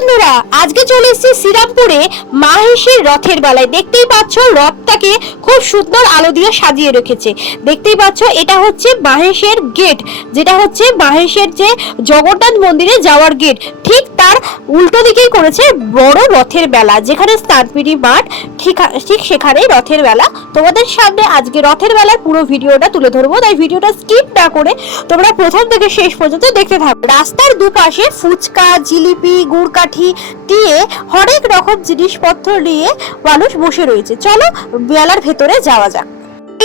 বন্ধুরা আজকে চলে এসেছি শ্রীরামপুরে মাহেশের রথের বেলায়। দেখতেই পাচ্ছ রথটাকে খুব সুন্দর আলো দিয়ে সাজিয়ে রেখেছে। দেখতেই পাচ্ছ, এটা হচ্ছে মাহেশের গেট যেটা হচ্ছে মাহেশের যে জগন্নাথ মন্দিরে যাওয়ার গেট ঠিক তার উল্টো দিকেই করেছে বড় রথের বেলা, যেখানে স্নানপিড়ি মাঠ, ঠিক ঠিক সেখানেই রথের বেলা। তোমাদের সামনে আজকে রথের বেলার পুরো ভিডিওটা তুলে ধরবো, তাই ভিডিওটা স্কিপ না করে তোমরা প্রথম থেকে শেষ পর্যন্ত দেখতে থাকো। রাস্তার দুপাশে ফুচকা, জিলিপি, গুড়কাঠি দিয়ে হরেক রকম জিনিসপত্র নিয়ে মানুষ বসে রয়েছে। চলো বেলার ভেতরে যাওয়া যাক।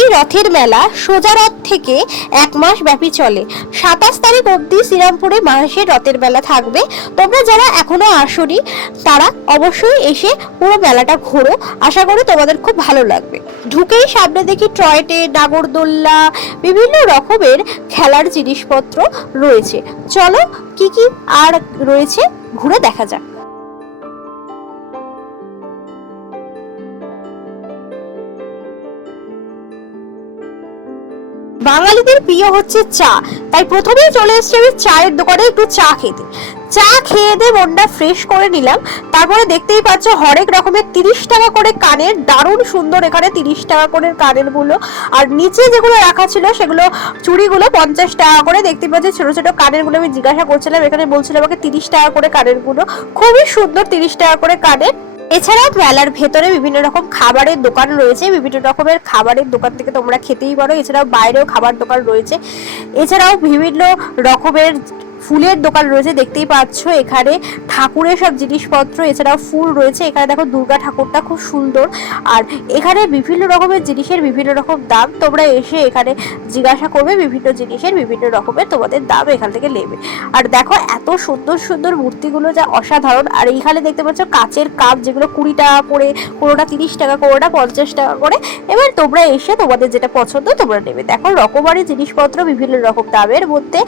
এই রথের মেলা সোজা রথ থেকে এক মাস ব্যাপী চলে। সাতাশ তারিখ অবধি শ্রীরামপুরে মাসের রথের মেলা থাকবে। তোমরা যারা এখনও আসনি, তারা অবশ্যই এসে পুরো মেলাটা ঘোরো। আশা করি তোমাদের খুব ভালো লাগবে। ঢুকেই সামনে দেখি টয় ট্রেন নাগরদোল্লা, বিভিন্ন রকমের খেলার জিনিসপত্র রয়েছে। চলো কি কি আর রয়েছে, ঘুরে দেখা যাক। বাঙালিদের প্রিয় হচ্ছে চা। তাই প্রথমেই চলে এসেছি আমি চায়ের দোকানে একটু চা খেতে। চা খেয়ে দিয়ে মনটা ফ্রেশ করে নিলাম। তারপরে দেখতেই পাচ্ছ হরেক রকমের তিরিশ টাকা করে কানের, দারুণ সুন্দর এখানে তিরিশ টাকা করে কানেরগুলো আর নিচে যেগুলো রাখা ছিল সেগুলো, চুড়িগুলো পঞ্চাশ টাকা করে। দেখতে পাচ্ছি ছোট ছোট কানেরগুলো আমি জিজ্ঞাসা করছিলাম, এখানে বলছিল আমাকে তিরিশ টাকা করে কানেরগুলো খুবই সুন্দর তিরিশ টাকা করে কানের। এছাড়াও মেলার ভেতরে বিভিন্ন রকম খাবারের দোকান রয়েছে, বিভিন্ন রকমের খাবারের দোকান থেকে তোমরা খেতেই পারো। এছাড়াও বাইরেও খাবার দোকান রয়েছে। এছাড়াও বিভিন্ন রকমের ফুলের দোকান রয়েছে, দেখতেই পাচ্ছ এখানে। ঠাকুরের সব জিনিসপত্র এছাড়াও ফুল রয়েছে। এখানে দেখো দুর্গা ঠাকুরটা খুব সুন্দর। আর এখানে বিভিন্ন রকমের জিনিসের বিভিন্ন রকম দাম তোমরা এসে এখানে জিজ্ঞাসা করবে বিভিন্ন জিনিসের বিভিন্ন রকমের তোমাদের দাম এখান থেকে নেবে। আর দেখো এত সুন্দর সুন্দর মূর্তিগুলো যা অসাধারণ। আর এইখানে দেখতে পাচ্ছ কাচের কাপ যেগুলো কুড়ি টাকা করে, কোনোটা তিরিশ টাকা, কোনোটা পঞ্চাশ টাকা করে। এবার তোমরা এসে তোমাদের যেটা পছন্দ তোমরা নেবে। দেখো রকমারি জিনিসপত্র বিভিন্ন রকম দামের মধ্যে,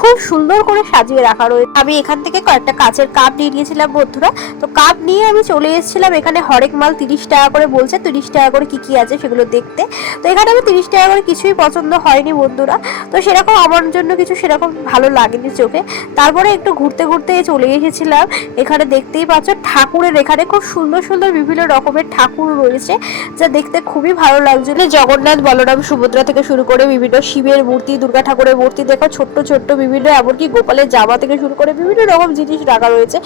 খুব সুন্দর করে সাজিয়ে রাখা রয়েছে। আমি এখান থেকে কয়েকটা কাচের কাপ নিয়ে নিয়েছিলাম বন্ধুরা। তো কাপ নিয়ে আমি চলে এসেছিলাম এখানে হরেক মাল তিরিশ টাকা করে বলছে, তিরিশ টাকা করে কি কি আছে সেগুলো দেখতে। তো এখানে আমি তিরিশ টাকা করে কিছুই পছন্দ হয়নি বন্ধুরা। তো সেরকম আমার জন্য কিছু সেরকম ভালো লাগেনি চোখে। তারপরে একটু ঘুরতে ঘুরতে চলে এসেছিলাম। এখানে দেখতেই পাচ্ছ ঠাকুরের এখানে খুব সুন্দর সুন্দর বিভিন্ন রকমের ঠাকুর রয়েছে, যা দেখতে খুবই ভালো লাগছিল জগন্নাথ, বলরাম, সুভদ্রা থেকে শুরু করে বিভিন্ন শিবের মূর্তি দুর্গা ঠাকুরের মূর্তি, দেখো ছোট্ট ছোট্ট বিভিন্ন, এমনকি গোপালের জামা থেকে শুরু করে বিভিন্ন রকম জিনিস রাখা রয়েছে।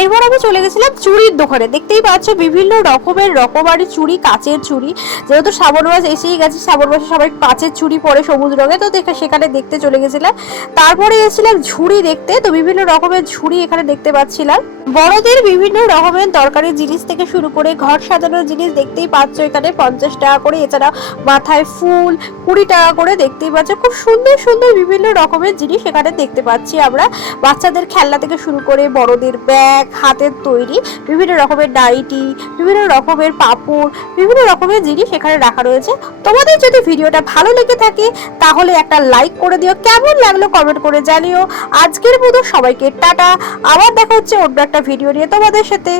এরপর আমি চলে গেছিলাম চুড়ির দোকানে। দেখতেই পাচ্ছ, বিভিন্ন রকমের রকমারি চুড়ি কাঁচের চুড়ি যেহেতু শ্রাবণ মাস এসেই গেছে, শ্রাবণ মাসে সবাই কাঁচের চুড়ি পরে সবুজ রঙে। তো দেখে সেখানে দেখতে চলে গেছিলাম। তারপরে গেছিলাম ঝুড়ি দেখতে। তো বিভিন্ন রকমের ঝুড়ি এখানে দেখতে পাচ্ছিলাম। বড়দের বিভিন্ন রকমের দরকারি জিনিস থেকে শুরু করে ঘর সাজানোর জিনিস দেখতেই পাচ্ছ এখানে পঞ্চাশ টাকা করে। এছাড়া মাথায় ফুল কুড়ি টাকা করে দেখতেই পাচ্ছ। খুব সুন্দর সুন্দর বিভিন্ন রকমের জিনিস এখানে দেখতে পাচ্ছি আমরা। বাচ্চাদের খেলনা থেকে শুরু করে বড়দের ব্যাগ, হাতের তৈরি, বিভিন্ন রকমের নাইটি, বিভিন্ন রকমের পাপড়, বিভিন্ন রকমের জিনিস এখানে রাখা রয়েছে। তোমাদের যদি ভিডিওটা ভালো লেগে থাকে, তাহলে একটা লাইক করে দিও। কেমন লাগল কমেন্ট করে জানিও। আজকের মতো সবাইকে টাটা। আবার দেখা হচ্ছে অন্য একটা ভিডিও নিয়ে তোমাদের সাথে